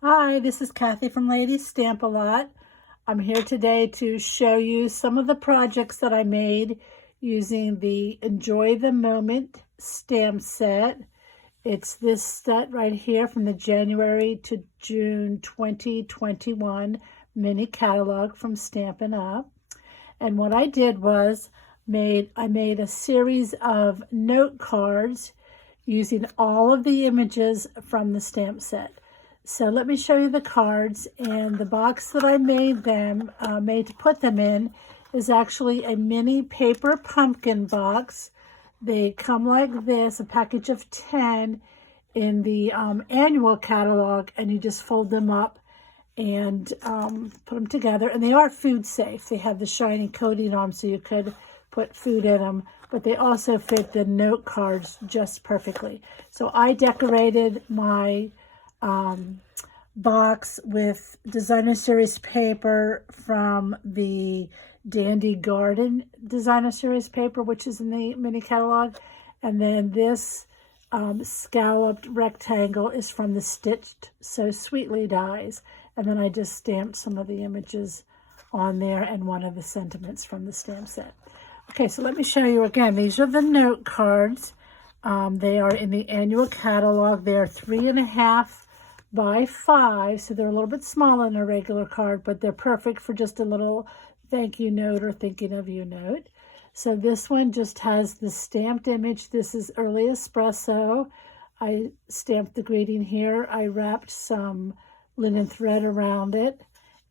Hi, this is Kathy from Lady Stamp A Lot. I'm here today to show you some of the projects that I made using the Enjoy the Moment stamp set. It's this set right here from the January to June 2021 mini catalog from Stampin' Up. And what I did was I made a series of note cards using all of the images from the stamp set. So let me show you the cards, and the box that I made to put them in is actually a mini paper pumpkin box. They come like this, a package of 10 in the annual catalog, and you just fold them up and put them together. And they are food safe. They have the shiny coating on them so you could put food in them, but they also fit the note cards just perfectly. So I decorated my box with designer series paper from the Dandy Garden designer series paper, which is in the mini catalog. And then this scalloped rectangle is from the Stitched So Sweetly dies. And then I just stamped some of the images on there and one of the sentiments from the stamp set. Okay, so let me show you again. These are the note cards. They are in the annual catalog. They're 3.5 by 5, so they're a little bit smaller than a regular card, but they're perfect for just a little thank you note or thinking of you note. So this one just has the stamped image. This is Early Espresso. I stamped the greeting here. I wrapped some linen thread around it.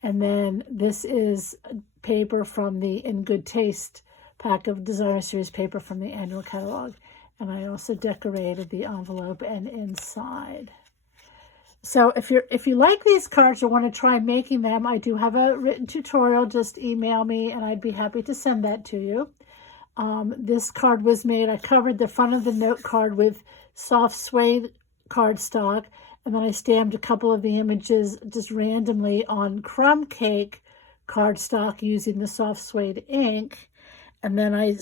And then this is paper from the In Good Taste pack of designer series paper from the annual catalog. And I also decorated the envelope and inside. So if you like these cards or want to try making them, I do have a written tutorial. Just email me and I'd be happy to send that to you. This card was made, I covered the front of the note card with soft suede cardstock, and then I stamped a couple of the images just randomly on crumb cake cardstock using the soft suede ink. And then I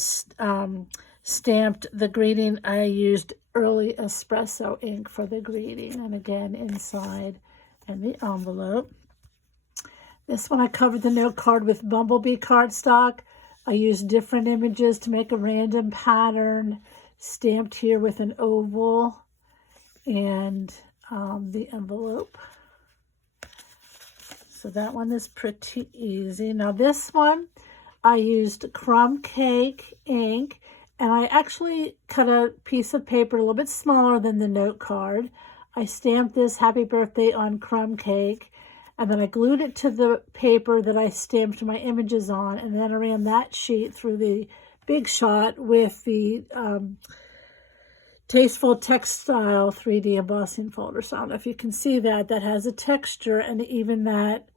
stamped the greeting. I used Early Espresso ink for the greeting, and again inside and the envelope. This one I covered the note card with Bumblebee cardstock. I used different images to make a random pattern, stamped here with an oval and the envelope. So that one is pretty easy. Now this one, I used crumb cake ink, and I actually cut a piece of paper a little bit smaller than the note card. I stamped this happy birthday on crumb cake, and then I glued it to the paper that I stamped my images on, and then I ran that sheet through the Big Shot with the Tasteful Textile 3D embossing folder. So I don't know if you can see that. That has a texture, and even that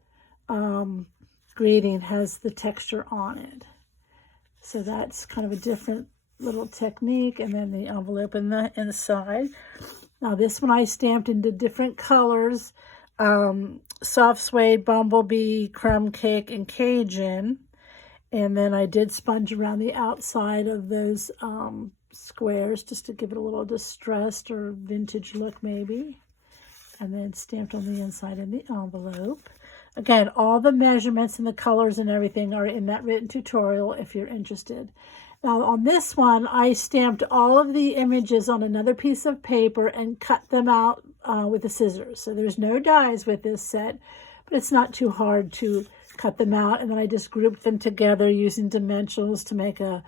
greeting has the texture on it. So that's kind of a different little technique. And then the envelope in the inside. Now this one I stamped into different colors, soft suede, Bumblebee, crumb cake, and Cajun. And then I did sponge around the outside of those squares just to give it a little distressed or vintage look maybe. And then stamped on the inside in the envelope. Again, all the measurements and the colors and everything are in that written tutorial if you're interested. Now on this one, I stamped all of the images on another piece of paper and cut them out with the scissors. So there's no dies with this set, but it's not too hard to cut them out. And then I just grouped them together using dimensionals to make a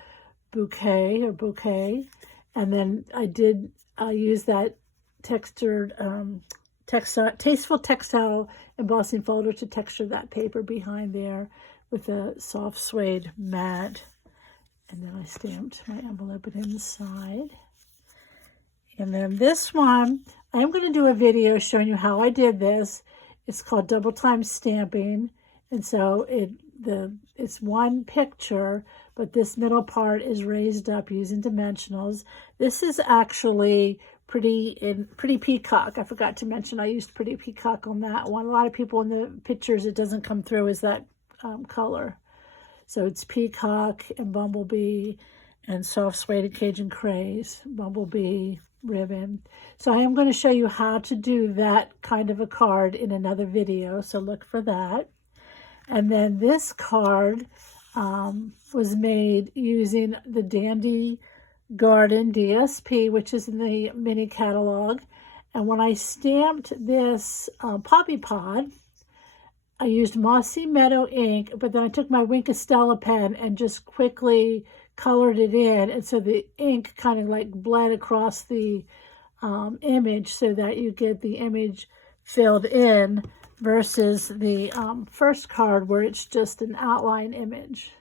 bouquet. And then I did use that textured Tasteful Textile embossing folder to texture that paper behind there with a soft suede mat. And then I stamped my envelope inside. And then this one, I am going to do a video showing you how I did this. It's called Double Time Stamping. And so it's one picture, but this middle part is raised up using dimensionals. This is actually Pretty Peacock. I forgot to mention I used Pretty Peacock on that one. A lot of people in the pictures, it doesn't come through as that color. So it's Peacock and Bumblebee and soft suede Cajun craze, bumblebee ribbon. So I am going to show you how to do that kind of a card in another video, so look for that. And then this card was made using the Dandy Garden DSP, which is in the mini catalog. And when I stamped this poppy pod, I used Mossy Meadow ink, but then I took my Wink of Stella pen and just quickly colored it in. And so the ink kind of like bled across the image so that you get the image filled in versus the first card where it's just an outline image.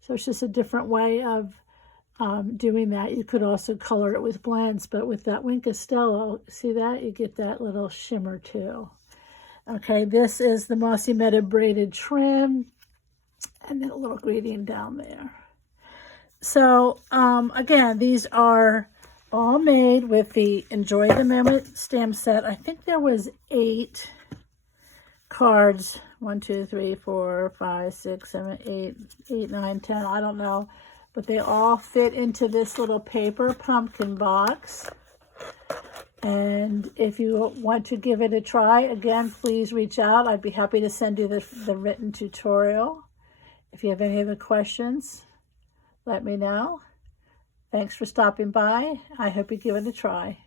So it's just a different way of doing that. You could also color it with blends, but with that Wink of Stella, see that? You get that little shimmer too. Okay, this is the Mossy Meadow braided trim, and then a little greeting down there. So again, these are all made with the Enjoy the Moment stamp set. I think there was 8 cards, 1, 2, 3, 4, 5, 6, 7, 8, 9, 10, I don't know, but they all fit into this little paper pumpkin box. And if you want to give it a try, again, please reach out. I'd be happy to send you the written tutorial. If you have any other questions, let me know. Thanks for stopping by. I hope you give it a try.